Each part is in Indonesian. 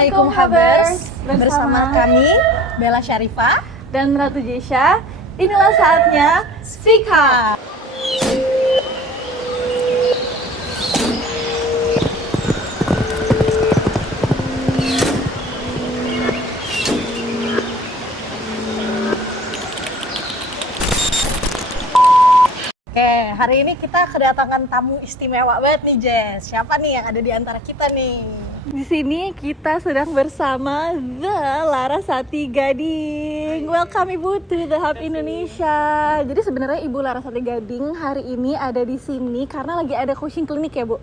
Assalamualaikum Habers, bersama kami Bella Syarifah dan Ratu Jesha. Inilah saatnya Speak Up. Oke, hari ini kita kedatangan tamu istimewa banget nih, Jess. Siapa nih yang ada di antara kita nih? Di sini kita sedang bersama The Larasati Gading. Welcome Ibu to The Hub Indonesia. Jadi sebenarnya Ibu Larasati Gading hari ini ada di sini karena lagi ada coaching klinik ya, Bu?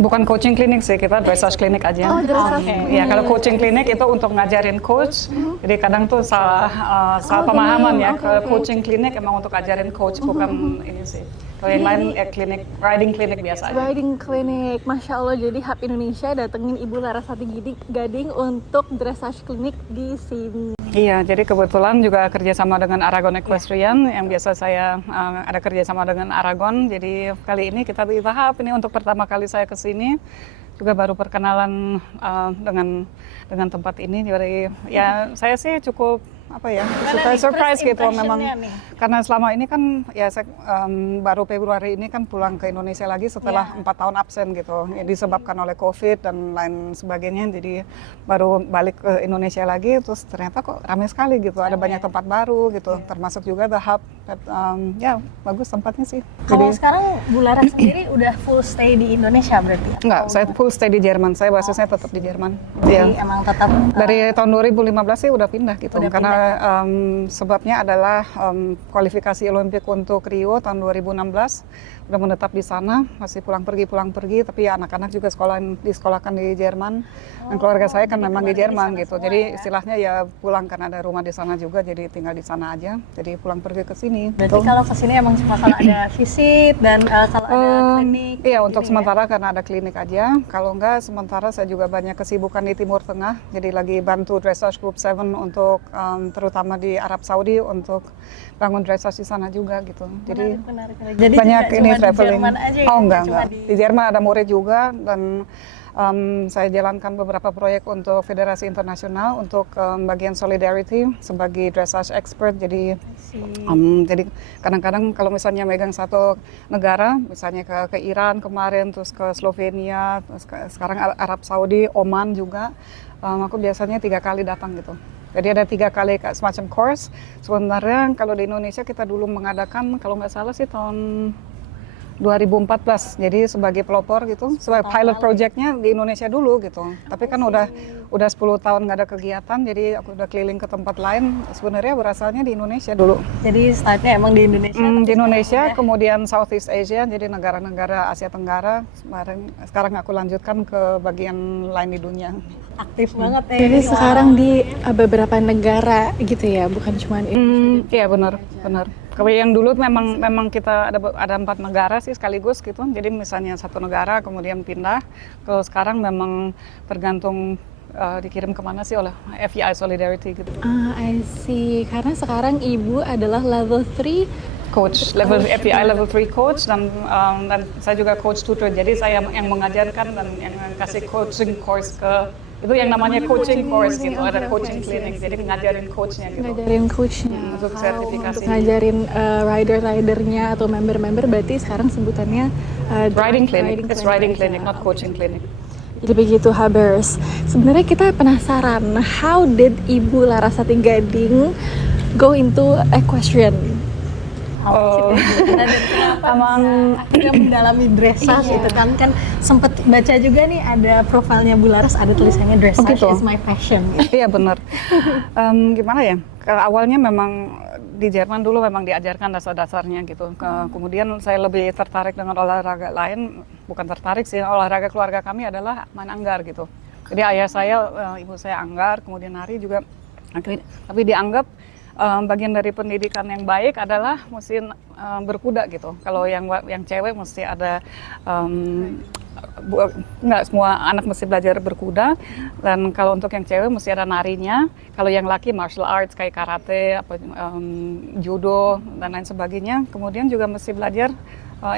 Bukan coaching klinik sih, kita dressage klinik aja. Oh, dressage klinik. Ya, kalau coaching klinik itu untuk ngajarin coach. Jadi kadang tuh salah pemahaman ya. Kalau coaching klinik emang untuk ngajarin coach, bukan ini sih. Kalau yang lain klinik, riding klinik biasa aja. Riding klinik, Masya Allah. Jadi Hub Indonesia datengin Ibu Larasati Gading untuk dressage klinik di sini. Iya, jadi kebetulan juga kerjasama dengan Aragon Equestrian, yang biasa saya ada kerjasama dengan Aragon. Jadi kali ini kita di tahap ini untuk pertama kali saya ke sini, juga baru perkenalan dengan tempat ini. Jadi ya saya sih cukup suka surprise gitu memang, karena selama ini kan ya saya baru Februari ini kan pulang ke Indonesia lagi setelah 4 tahun absen gitu, ya, disebabkan oleh COVID dan lain sebagainya. Jadi baru balik ke Indonesia lagi, terus ternyata kok ramai sekali gitu, ada banyak tempat baru gitu, termasuk juga The Hub. Ya bagus tempatnya sih. Kalau sekarang Bu Laras sendiri udah full stay di Indonesia berarti? Enggak, saya full stay di Jerman. Saya basisnya tetap di Jerman. Jadi emang tetap dari tahun 2015 sih udah pindah gitu. Karena sebabnya adalah kualifikasi Olimpik untuk Rio tahun 2016 udah menetap di sana, masih pulang pergi, tapi ya anak-anak juga disekolahkan di Jerman, dan keluarga saya kan memang di Jerman gitu. Jadi istilahnya ya pulang, karena ada rumah di sana juga, jadi tinggal di sana aja. Jadi pulang pergi ke sini. Berarti kalau ke sini emang cuma kalau ada visit dan kalau ada klinik. Iya, untuk sementara karena ada klinik aja. Kalau enggak, sementara saya juga banyak kesibukan di Timur Tengah. Jadi lagi bantu Dressage Group 7 untuk terutama di Arab Saudi untuk bangun dressage di sana juga gitu. Jadi menarik. Jadi banyak ini traveling. Oh enggak. Di Jerman ada murid juga, dan saya jalankan beberapa proyek untuk Federasi Internasional untuk bagian solidarity sebagai dressage expert. Jadi kadang-kadang kalau misalnya megang satu negara, misalnya ke Iran kemarin, terus ke Slovenia, terus sekarang Arab Saudi, Oman juga, aku biasanya 3 kali datang gitu. Jadi ada 3 kali semacam course. Sebenarnya kalau di Indonesia kita dulu mengadakan, kalau nggak salah sih tahun 2014, jadi sebagai pelopor gitu, sebagai pilot projectnya di Indonesia dulu gitu. Tapi kan udah 10 tahun nggak ada kegiatan, jadi aku udah keliling ke tempat lain. Sebenarnya berasalnya di Indonesia dulu. Jadi startnya emang di Indonesia? Di Indonesia, kemudian Southeast Asia, jadi negara-negara Asia Tenggara. Sekarang aku lanjutkan ke bagian lain di dunia. Aktif banget ya. Jadi sekarang di beberapa negara gitu ya, bukan cuma Indonesia. Iya benar. Kalau yang dulu memang kita ada 4 negara sih sekaligus gitu. Jadi misalnya satu negara kemudian pindah. Kalau sekarang memang tergantung dikirim kemana sih oleh FEI Solidarity gitu. I see. Karena sekarang Ibu adalah level 3 coach, FEI level 3 coach, dan saya juga coach tutor. Jadi saya yang mengajarkan dan yang kasih coaching course itu yang namanya coaching course gitu, ada coaching clinic, jadi ngajarin coachnya gitu. Ngajarin coachnya, untuk sertifikasi. Untuk ngajarin rider-ridernya atau member-member, berarti sekarang sebutannya riding clinic, it's riding clinic, not coaching clinic. Jadi begitu Habers. Sebenarnya kita penasaran, how did Ibu Larasati Gading go into equestrian? Emang akhirnya mendalami dressage itu kan sempet baca juga nih, ada profilnya Bu Laras, ada tulisannya dressage is my passion. Iya benar. Gimana ya? Awalnya memang di Jerman dulu memang diajarkan dasar-dasarnya gitu. Kemudian saya lebih tertarik dengan olahraga lain, bukan tertarik sih, olahraga keluarga kami adalah main anggar gitu. Jadi ayah saya, ibu saya anggar, kemudian nari juga. Tapi dianggap bagian dari pendidikan yang baik adalah mesti berkuda gitu. Kalau yang cewek mesti ada nggak semua anak mesti belajar berkuda, dan kalau untuk yang cewek mesti ada narinya. Kalau yang laki martial arts kayak karate, judo dan lain sebagainya. Kemudian juga mesti belajar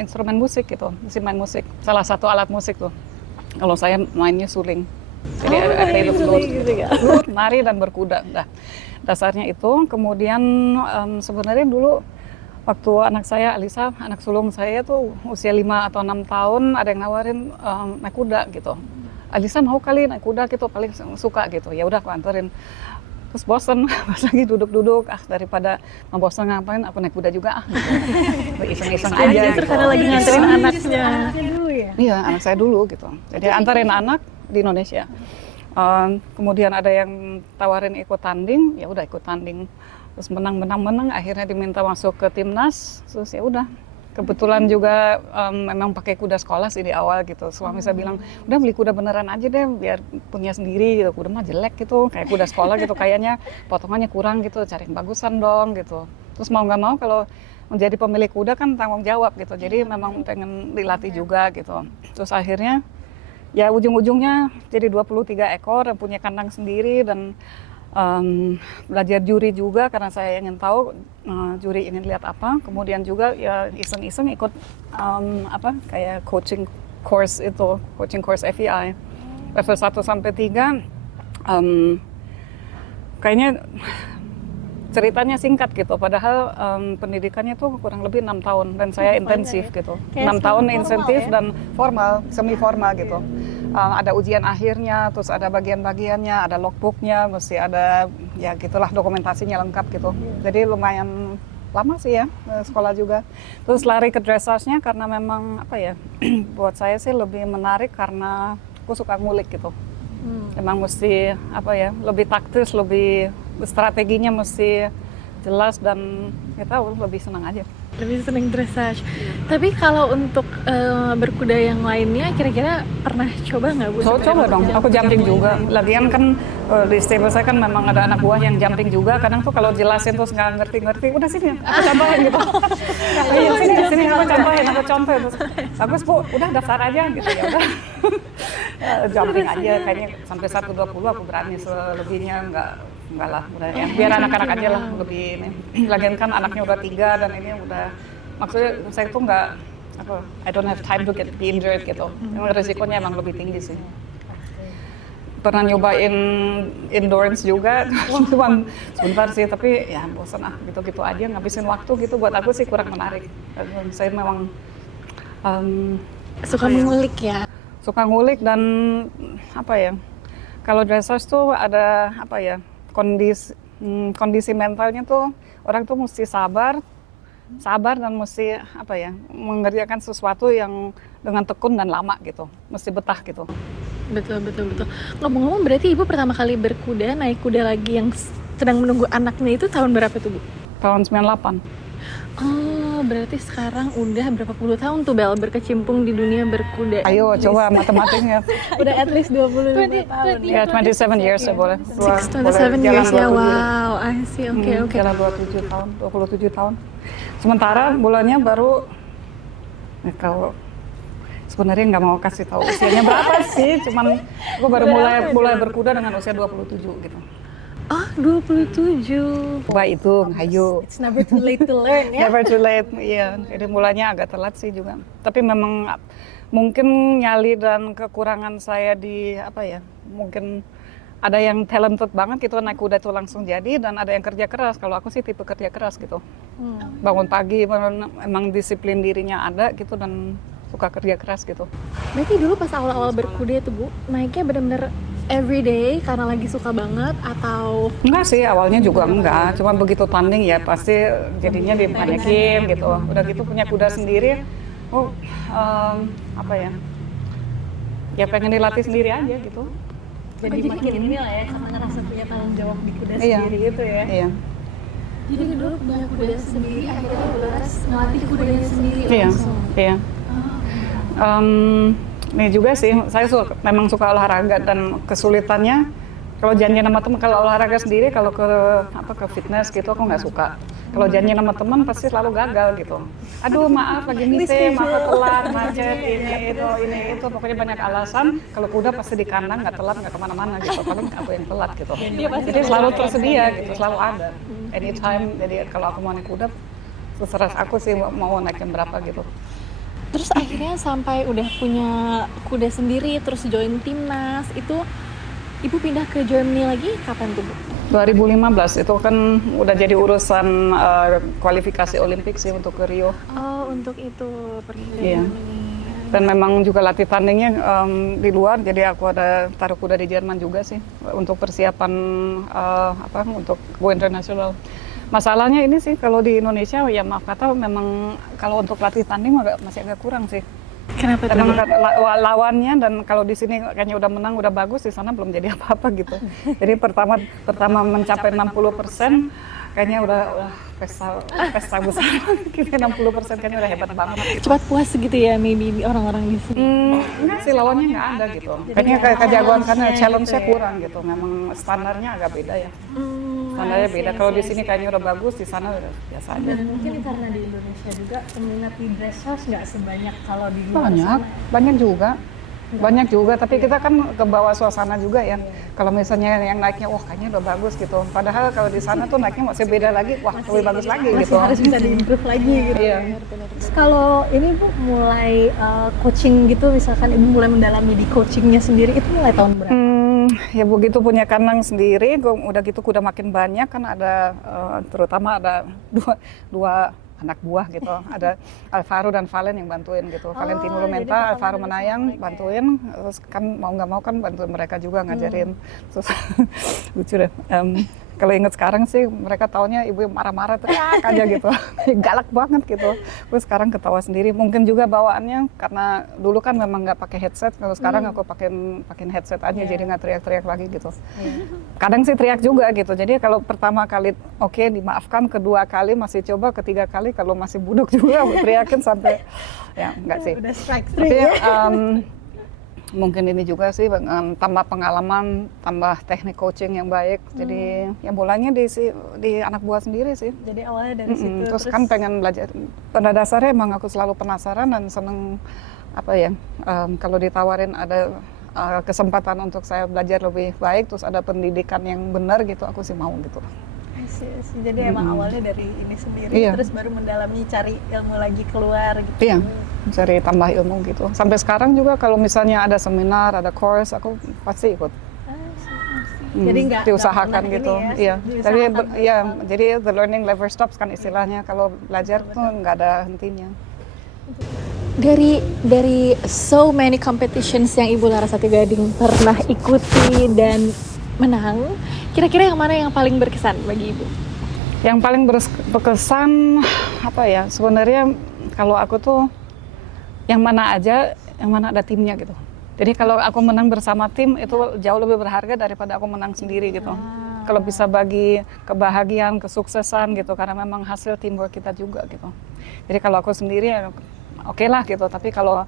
instrumen musik gitu, mesti main musik. Salah satu alat musik tuh. Kalau saya mainnya suling. Jadi I play the flute. Gitu ya. Flute, nari dan berkuda. Nah, dasarnya itu. Kemudian sebenarnya dulu waktu anak saya Alisa, anak sulung saya tuh usia 5 atau 6 tahun, ada yang nawarin naik kuda gitu. Alisa mau kali naik kuda gitu, paling suka gitu. Ya udah aku anterin. Terus bosen, pas lagi duduk-duduk, daripada membosan ngapain, aku naik kuda juga gitu. Iseng-iseng aja Justru gitu. karena lagi nganterin anaknya. dulu ya. Iya, anak saya dulu gitu. Jadi antarin anak di Indonesia. Kemudian ada yang tawarin ikut tanding, ya udah ikut tanding. Terus menang, akhirnya diminta masuk ke timnas. Terus ya udah. Kebetulan juga memang pakai kuda sekolah sih di awal gitu. Suami saya bilang, udah beli kuda beneran aja deh, biar punya sendiri gitu. Kuda mah jelek gitu, kayak kuda sekolah gitu, kayaknya potongannya kurang gitu, cari yang bagusan dong gitu. Terus mau nggak mau kalau menjadi pemilik kuda kan tanggung jawab gitu. Jadi memang pengen dilatih juga gitu. Terus akhirnya ya ujung-ujungnya jadi 23 ekor dan punya kandang sendiri dan belajar juri juga karena saya ingin tahu juri ingin lihat apa. Kemudian juga ya iseng-iseng ikut kayak coaching course FEI level 1 sampai 3. Kayaknya ceritanya singkat gitu, padahal pendidikannya tuh kurang lebih 6 tahun dan saya intensif gitu. 6 tahun intensif ya? Dan formal, semi formal gitu. Ada ujian akhirnya, terus ada bagian-bagiannya, ada logbooknya, mesti ada ya gitulah dokumentasinya lengkap gitu. Jadi lumayan lama sih ya sekolah juga. Terus lari ke dressage-nya karena memang apa ya, buat saya sih lebih menarik karena aku suka ngulik gitu. Emang mesti apa ya, lebih taktis, lebih strateginya mesti jelas dan nggak tahu, lebih senang aja. Lebih seneng dressage. Tapi kalau untuk berkuda yang lainnya, kira-kira pernah coba nggak Bu? Coba dong, aku jumping juga. Lagian kan di stable saya kan memang ada anak buah yang jumping juga. Kadang tuh kalau jelasin terus nggak ngerti-ngerti, udah sini aku contohin gitu. Iya sini aku contohin, aku contoh terus. Bagus Bu, udah daftar aja gitu ya udah. Jumping aja, kayaknya sampai 120 aku berani, selebihnya enggak lah, udah ya. Biar anak-anak aja lah lebih ini. Lagian kan anaknya udah 3 dan ini udah, maksudnya saya tuh nggak I don't have time to get injured gitu. Emang risikonya emang lebih tinggi sih. Pernah nyobain endurance juga, cuma sebentar sih, tapi ya bosan gitu-gitu aja, ngabisin waktu gitu. Buat aku sih kurang menarik. Saya memang suka mengulik ya. Suka ngulik dan apa ya? Kalau dressage tuh ada apa ya? Kondisi mentalnya tuh orang tuh mesti sabar dan mesti apa ya, mengerjakan sesuatu yang dengan tekun dan lama gitu, mesti betah gitu. Betul. Ngomong-ngomong, berarti Ibu pertama kali berkuda, naik kuda lagi yang sedang menunggu anaknya itu tahun berapa tuh Bu? Tahun 98. Oh, berarti sekarang udah berapa puluh tahun tuh Bel berkecimpung di dunia berkuda? Ayo coba matematiknya. Udah at least 25 tahun. Ya 27 years ya boleh. 27 years ya, wow, I see, oke. Jalan 27 tahun. Sementara bulannya baru, kalau sebenarnya nggak mau kasih tahu usianya berapa sih, cuman aku baru mulai berkuda dengan usia 27 gitu. Oh, 27. Coba itu, ayo. It's never too late to learn ya. Never too late, iya. Jadi mulanya agak telat sih juga. Tapi memang mungkin nyali dan kekurangan saya di apa ya, mungkin ada yang talented banget gitu naik kuda itu langsung jadi, dan ada yang kerja keras. Kalau aku sih tipe kerja keras gitu. Bangun pagi, emang disiplin dirinya ada gitu dan suka kerja keras gitu. Berarti dulu pas awal-awal berkuda tuh Bu, naiknya benar-benar everyday karena lagi suka banget atau? Enggak sih, awalnya juga enggak. Cuma begitu tanding ya pasti jadinya dibanyakin gitu. Udah gitu punya kuda sendiri, apa ya? Ya pengen dilatih sendiri aja gitu. Jadi makin ini lah ya, karena ngerasa punya tanggung jawab di kuda sendiri gitu ya. Iya. Jadi dulu punya kuda sendiri, akhirnya Bularas ngelatih kudanya sendiri langsung. Iya. Nih juga sih, saya memang suka olahraga dan kesulitannya kalau janjian sama teman, kalau olahraga sendiri, kalau ke fitness gitu aku nggak suka. Kalau janjian sama teman pasti selalu gagal gitu. Aduh maaf lagi meeting, maaf telat, macet, ini itu, pokoknya banyak alasan. Kalau kuda pasti di kandang nggak telat, nggak kemana-mana gitu. Paling aku yang telat gitu. Jadi selalu tersedia gitu, selalu ada. Anytime, jadi kalau aku mau naik kuda, terserah aku sih mau naik jam berapa gitu. Terus akhirnya sampai udah punya kuda sendiri, terus join timnas, itu Ibu pindah ke Germany lagi kapan tuh, Bu? 2015 itu kan udah jadi urusan kualifikasi Olimpik sih untuk ke Rio. Oh, untuk itu pergi ke Iya. Germany. Dan memang juga latih tandingnya di luar, jadi aku ada taruh kuda di Jerman juga sih untuk persiapan untuk go internasional. Masalahnya ini sih kalau di Indonesia ya maaf kata memang kalau untuk latih tanding masih agak kurang sih. Kenapa tuh? Karena lawannya dan kalau di sini kayaknya udah menang udah bagus, di sana belum jadi apa-apa gitu. Jadi pertama mencapai 60% kayaknya udah pesta besar. Kita 60% kayaknya udah hebat banget. Cepat puas gitu ya, maybe orang-orang di sini. Enggak sih, lawannya nggak ada gitu. Kayaknya kejagoan karena challenge-nya kurang gitu. Memang standarnya agak beda ya. Standarnya beda. Kalau di sini kayaknya udah bagus, di sana udah biasa aja. Dan mungkin karena di Indonesia juga peminat di dressage nggak sebanyak kalau di luar Banyak juga, tapi kita kan ke bawah suasana juga ya. Kalau misalnya yang naiknya, wah kayaknya udah bagus gitu. Padahal kalau di sana tuh naiknya masih beda lagi, wah lebih bagus lagi masih gitu. harus bisa diimprove lagi gitu. Iya. Terus kalau ini Bu mulai coaching gitu, misalkan Ibu mulai mendalami di coachingnya sendiri, itu mulai tahun berapa? Ya begitu punya kandang sendiri, udah gitu kuda makin banyak kan ada, terutama ada dua anak buah gitu, ada Alvaro dan Valen yang bantuin gitu. Valentino Lumenta, Alvaro Menayang bantuin, terus kan mau nggak mau kan bantuin mereka juga ngajarin. Terus lucu deh. Kalau inget sekarang sih mereka taunya ibu yang marah-marah teriak aja gitu, galak banget gitu. Terus sekarang ketawa sendiri. Mungkin juga bawaannya karena dulu kan memang nggak pakai headset. Kalau sekarang aku pakein headset aja, jadi nggak teriak-teriak lagi gitu. Kadang sih teriak juga gitu. Jadi kalau pertama kali oke, dimaafkan, kedua kali masih coba, ketiga kali kalau masih budok juga aku teriakin sampai ya nggak sih. Udah strike Tapi three ya? mungkin ini juga sih tambah pengalaman, tambah teknik coaching yang baik. Jadi ya bolanya di anak buah sendiri sih. Jadi awalnya dari situ. Terus kan pengen belajar. Pada dasarnya emang aku selalu penasaran dan seneng kalau ditawarin ada kesempatan untuk saya belajar lebih baik, terus ada pendidikan yang benar gitu, aku sih mau gitu. Jadi emang awalnya dari ini sendiri, Iya. terus baru mendalami cari ilmu lagi keluar gitu. Iya, cari tambah ilmu gitu. Sampai sekarang juga kalau misalnya ada seminar, ada course, aku pasti ikut. Jadi nggak diusahakan pernah gitu. ini ya, Iya. diusahakan. Jadi the learning never stops kan istilahnya. Kalau belajar tuh nggak ada hentinya. Dari so many competitions yang Ibu Larasati Gading pernah ikuti dan menang, kira-kira yang mana yang paling berkesan bagi Ibu? Yang paling berkesan apa ya? Sebenarnya kalau aku tuh yang mana ada timnya gitu. Jadi kalau aku menang bersama tim itu jauh lebih berharga daripada aku menang sendiri gitu. Kalau bisa bagi kebahagiaan, kesuksesan gitu, karena memang hasil teamwork kita juga gitu. Jadi kalau aku sendiri ya oke lah gitu, tapi kalau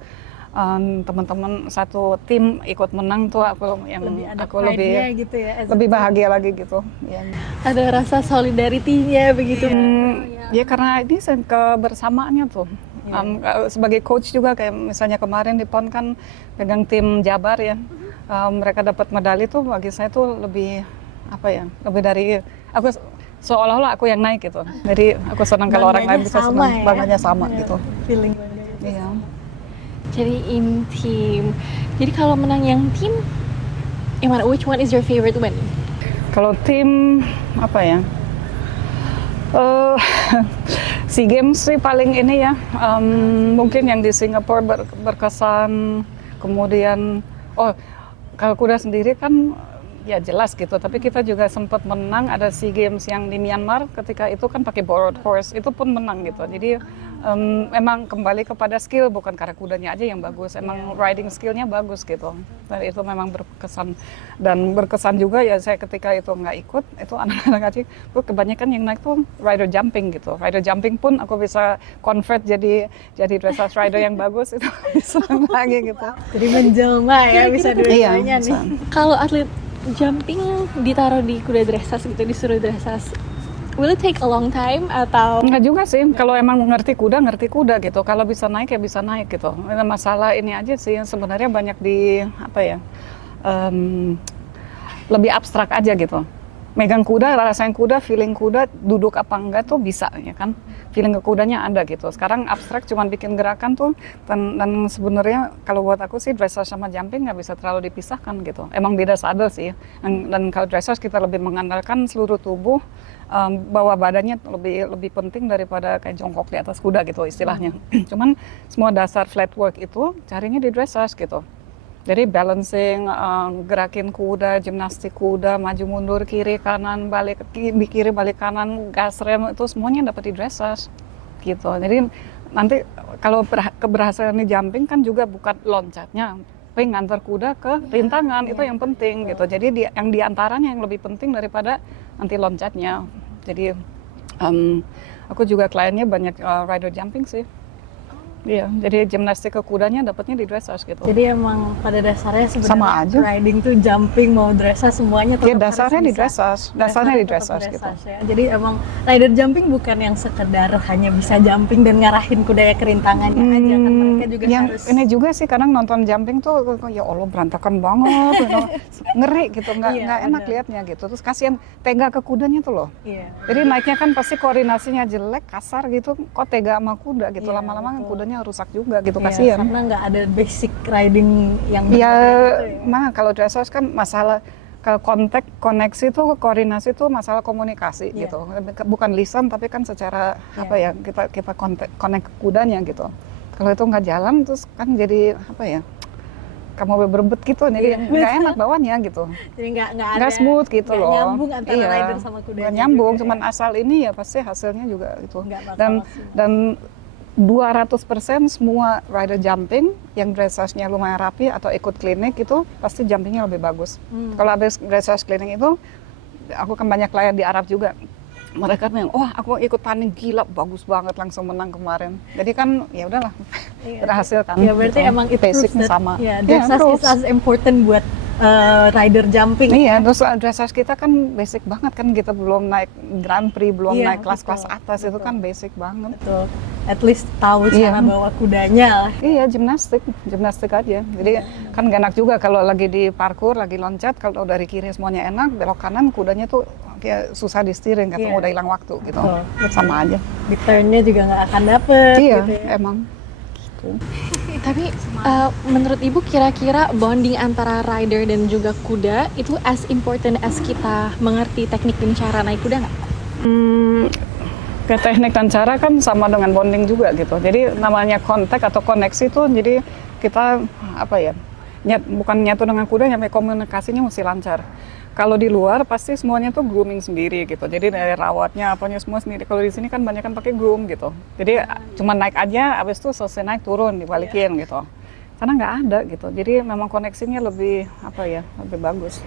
teman-teman satu tim ikut menang tuh aku Pride-nya gitu ya, lebih bahagia lagi gitu. Ya. Ada rasa solidarity-nya begitu. Ya karena ini kebersamaannya tuh. Sebagai coach juga kayak misalnya kemarin di PON kan pegang tim Jabar ya. Mereka dapat medali tuh bagi saya tuh lebih lebih dari aku seolah-olah aku yang naik gitu. Jadi aku senang kalau orang lain bisa senang, bangganya sama gitu. Feeling. Iya. Jadi in team. Jadi kalau menang yang tim, yang mana? Which one is your favorite win? Kalau tim SEA Games sih paling ini ya. Mungkin yang di Singapura berkesan. Kemudian kalau kuda sendiri kan ya jelas gitu. Tapi kita juga sempat menang ada SEA Games yang di Myanmar. Ketika itu kan pakai borrowed horse, itu pun menang gitu. Jadi emang kembali kepada skill, bukan karena kudanya aja yang bagus, emang riding skillnya bagus gitu. Dan itu memang berkesan. Dan berkesan juga ya saya ketika itu nggak ikut, itu anak-anak kecil, kebanyakan yang naik tuh rider jumping gitu. Rider jumping pun aku bisa convert jadi dressage rider yang bagus, itu senang lagi gitu. Jadi menjelma ya, bisa dua-duanya nih. Kalau atlet jumping ditaruh di kuda dressage gitu, disuruh dressage, will it take a long time atau? Enggak juga sih, kalau emang ngerti kuda gitu. Kalau bisa naik ya bisa naik gitu. Masalah ini aja sih yang sebenarnya banyak di lebih abstrak aja gitu. megang kuda, rasain kuda, feeling kuda, duduk apa enggak tuh bisa ya kan. Feeling ke kudanya ada gitu. Sekarang abstrak cuman bikin gerakan tuh dan sebenarnya kalau buat aku sih dressage sama jumping nggak bisa terlalu dipisahkan gitu. Emang beda saddle sih. Dan kalau dressage kita lebih mengandalkan seluruh tubuh, bawah badannya lebih penting daripada kayak jongkok di atas kuda gitu istilahnya. Cuman semua dasar flat work itu carinya di dressage gitu. Jadi balancing, gerakin kuda, gimnastik kuda, maju mundur, kiri kanan, kiri balik kanan, gas rem itu semuanya dapat di dressage gitu. Jadi nanti kalau keberhasilan di jumping kan juga bukan loncatnya, tapi ngantar kuda ke rintangan itu yang penting gitu. Jadi yang diantaranya yang lebih penting daripada nanti loncatnya. Jadi aku juga kliennya banyak rider jumping sih. Iya, jadi gimnastik ke kudanya dapatnya di dressage gitu. Jadi emang pada dasarnya sebenarnya Sama aja. riding tuh jumping mau dressage semuanya tetap Dasarnya harus di bisa. dressage, dasarnya di tetap dressage gitu. Ya. Jadi emang rider jumping bukan yang sekedar hanya bisa jumping dan ngarahin kudanya ke rintangannya aja kan, mereka juga yang harus. ini juga sih kadang nonton jumping tuh ya Allah berantakan banget, gitu. Ngeri gitu, nggak Iya, enak bener. liatnya gitu. Terus kasihan tega ke kudanya tuh loh. Iya. Jadi naiknya kan pasti koordinasinya jelek, kasar gitu, kok tega sama kuda gitu. Iya, Lama-lama kan betul. kudanya rusak juga gitu, Iya, kasihan. karena nggak ada basic riding yang Ya, benar gitu mah kalau dressage kan masalah kalau koneksi tuh koordinasi tuh masalah komunikasi Iya. gitu. Bukan lisan tapi kan secara Iya. apa ya kita connect kudanya gitu. Kalau itu nggak jalan terus kan jadi apa ya? Kamu berebut gitu, jadi Iya. nggak enak bawanya gitu. Jadi nggak ada Nggak smooth gitu nggak loh. nyambung antara Iya, rider sama kuda. nggak nyambung, cuman asal ini ya pasti hasilnya juga gitu. Nggak bakal Dan maksimal. dan 200% semua rider jumping yang dressage-nya lumayan rapi atau ikut klinik itu pasti jumpingnya lebih bagus. Kalau habis dressage klinik itu, aku kan banyak klien di Arab juga. Mereka bilang, wah aku ikut tanding gila, bagus banget langsung menang kemarin. Jadi kan ya udahlah, Iya. berhasil kan. Ya berarti gitu. emang it basicnya proves that, sama. Ya, Iya, dressage proves. is as important buat rider jumping. Iya, terus dressage kita kan basic banget kan, kita belum naik Grand Prix, belum Iya, naik kelas-kelas betul, atas, itu betul. kan basic banget. Betul. At least tahu Iya. cara bawa kudanya lah. Iya, gimnastik aja. Jadi kan gak enak juga kalau lagi di parkour, lagi loncat, kalau dari kiri semuanya enak, belok kanan kudanya tuh kayak susah di steering, Iya. udah hilang waktu gitu. Betul. Sama aja. Di turn-nya juga nggak akan dapet Iya, gitu ya. emang. Gitu. Tapi menurut Ibu kira-kira bonding antara rider dan juga kuda itu as important as kita mengerti teknik dan cara naik kuda nggak? Kayak teknik dan cara kan sama dengan bonding juga gitu. Jadi namanya kontak atau koneksi tuh jadi kita apa ya, bukan nyatu dengan kuda, nyampe komunikasinya mesti lancar. Kalau di luar pasti semuanya tuh grooming sendiri gitu. Jadi dari rawatnya apanya semua sendiri. Kalau di sini kan banyak kan pakai groom gitu. Jadi cuma naik aja, habis itu selesai naik turun dibalikin gitu. Karena nggak ada gitu. Jadi memang koneksinya lebih apa ya, lebih bagus.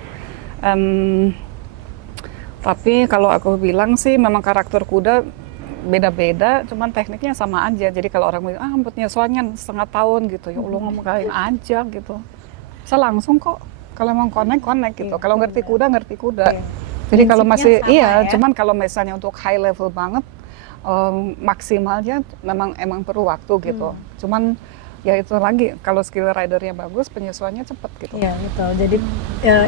Tapi kalau aku bilang sih memang karakter kuda beda-beda, cuman tekniknya sama aja. Jadi kalau orang bilang, penyesuaiannya setengah tahun gitu, ya Allah ngomongin aja gitu. Bisa langsung kok, kalau emang connect gitu. Iya, Kalau ngerti kuda, ngerti kuda. Iya. Jadi kalau Prinsipnya masih, sama ya. cuman kalau misalnya untuk high level banget, maksimalnya emang perlu waktu gitu. Cuman ya itu lagi, kalau skill ridernya bagus, penyesuaiannya cepet gitu. Iya betul. Jadi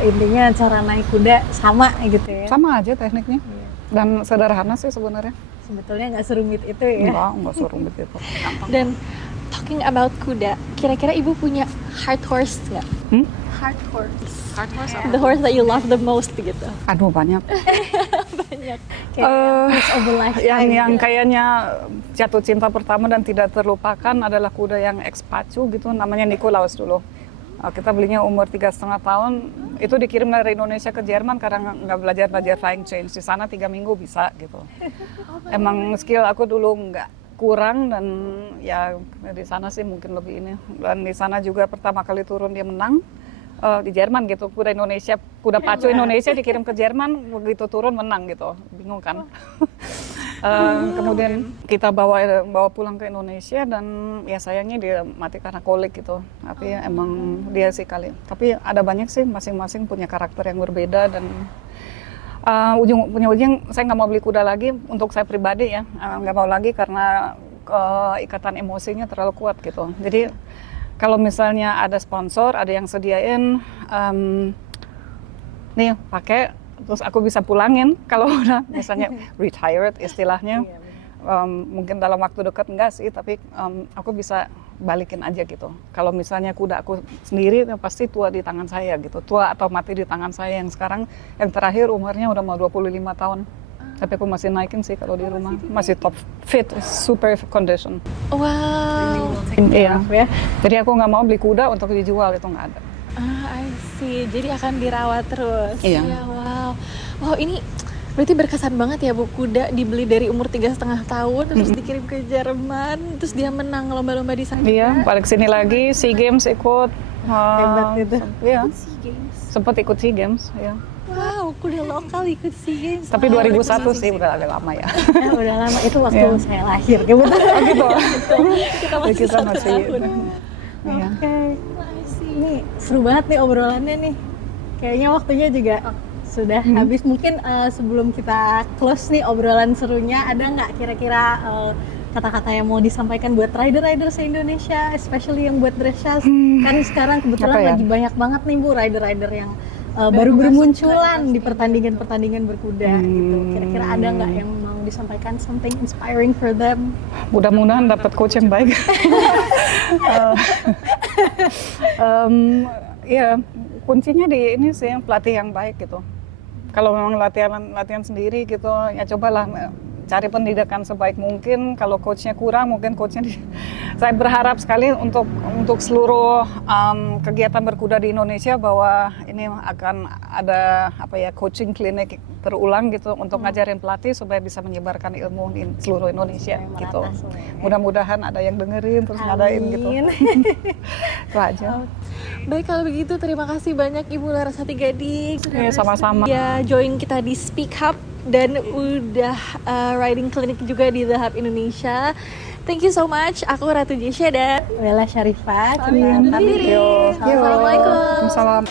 intinya cara naik kuda sama gitu ya. Sama aja tekniknya. Iya. Dan sederhana sih sebenarnya. Sebetulnya nggak serumit itu ya. Enggak serumit itu. Dan talking about kuda, kira-kira Ibu punya heart horse nggak? Hard horse. The horse that you love the most gitu. Aduh banyak. Banyak. Kayak horse of a lifetime. Yang gitu. kayaknya jatuh cinta pertama dan tidak terlupakan adalah kuda yang ex-pacu gitu, namanya Nikolaus dulu. Kita belinya umur 3,5 tahun, itu dikirim dari Indonesia ke Jerman karena nggak belajar flying change. Di sana 3 minggu bisa gitu. Emang skill aku dulu nggak kurang dan ya di sana sih mungkin lebih ini. Dan di sana juga pertama kali turun dia menang. Di Jerman gitu, kuda pacu Indonesia dikirim ke Jerman, begitu turun menang gitu, bingung kan. Kemudian kita bawa pulang ke Indonesia dan ya sayangnya dia mati karena kolik gitu, tapi emang dia sih kali. Tapi ada banyak sih, masing-masing punya karakter yang berbeda dan ujung saya nggak mau beli kuda lagi untuk saya pribadi ya, nggak mau lagi karena ikatan emosinya terlalu kuat gitu. Jadi kalau misalnya ada sponsor, ada yang sediain, nih pakai terus aku bisa pulangin kalau udah misalnya retired istilahnya. Mungkin dalam waktu dekat enggak sih, tapi aku bisa balikin aja gitu. Kalau misalnya kuda aku sendiri, ya pasti tua di tangan saya gitu. Tua atau mati di tangan saya yang sekarang, yang terakhir umurnya udah mau 25 tahun. Tapi aku masih naikin sih kalau di rumah. Masih top fit, super condition. Wow. Iya. Jadi aku nggak mau beli kuda untuk dijual, itu nggak ada. I see. Jadi akan dirawat terus. Iya. Ya, wow. Wow, ini berarti berkesan banget ya Bu, kuda dibeli dari umur 3,5 tahun terus dikirim ke Jerman, terus dia menang lomba-lomba di sana. Iya, balik sini lagi, SEA Games ikut. Hebat itu. Iya, SEA Games. sempat ikut SEA Games, ya. Wow, kuda lokal ikut SEA Games. Tapi 2001 sih udah agak lama ya. Ya, udah lama, itu waktu saya lahir. Gitu. Gitu. Kita masih Kita satu masih. tahun. Iya. Oke. Ini seru banget nih obrolannya nih. Kayaknya waktunya juga sudah habis. Mungkin sebelum kita close nih obrolan serunya, ada nggak kira-kira kata-kata yang mau disampaikan buat rider-rider se-Indonesia, especially yang buat dressage? Kan sekarang kebetulan Apa ya? lagi banyak banget nih Bu rider-rider yang baru bermunculan di pertandingan-pertandingan berkuda gitu. Kira-kira ada nggak yang mau disampaikan, something inspiring for them? Mudah-mudahan dapat coach yang baik. Ya, kuncinya di ini sih pelatih yang baik gitu. Kalau memang latihan sendiri gitu, ya cobalah cari pendidikan sebaik mungkin. Kalau coachnya kurang, mungkin coachnya saya berharap sekali untuk seluruh kegiatan berkuda di Indonesia bahwa ini akan ada coaching klinik terulang gitu untuk ngajarin pelatih supaya bisa menyebarkan ilmu di seluruh Indonesia gitu. Mudah-mudahan ada yang dengerin terus ngadain gitu. Itu aja. Baik, kalau begitu terima kasih banyak Ibu Larasati Gading sudah sama-sama. ya join kita di Speak Hub dan udah riding clinic juga di The Hub Indonesia. Thank you so much. Aku Ratu Jesya dan Bella Syarifah. Pamit undur diri. Yo. Assalamualaikum. Waalaikumsalam.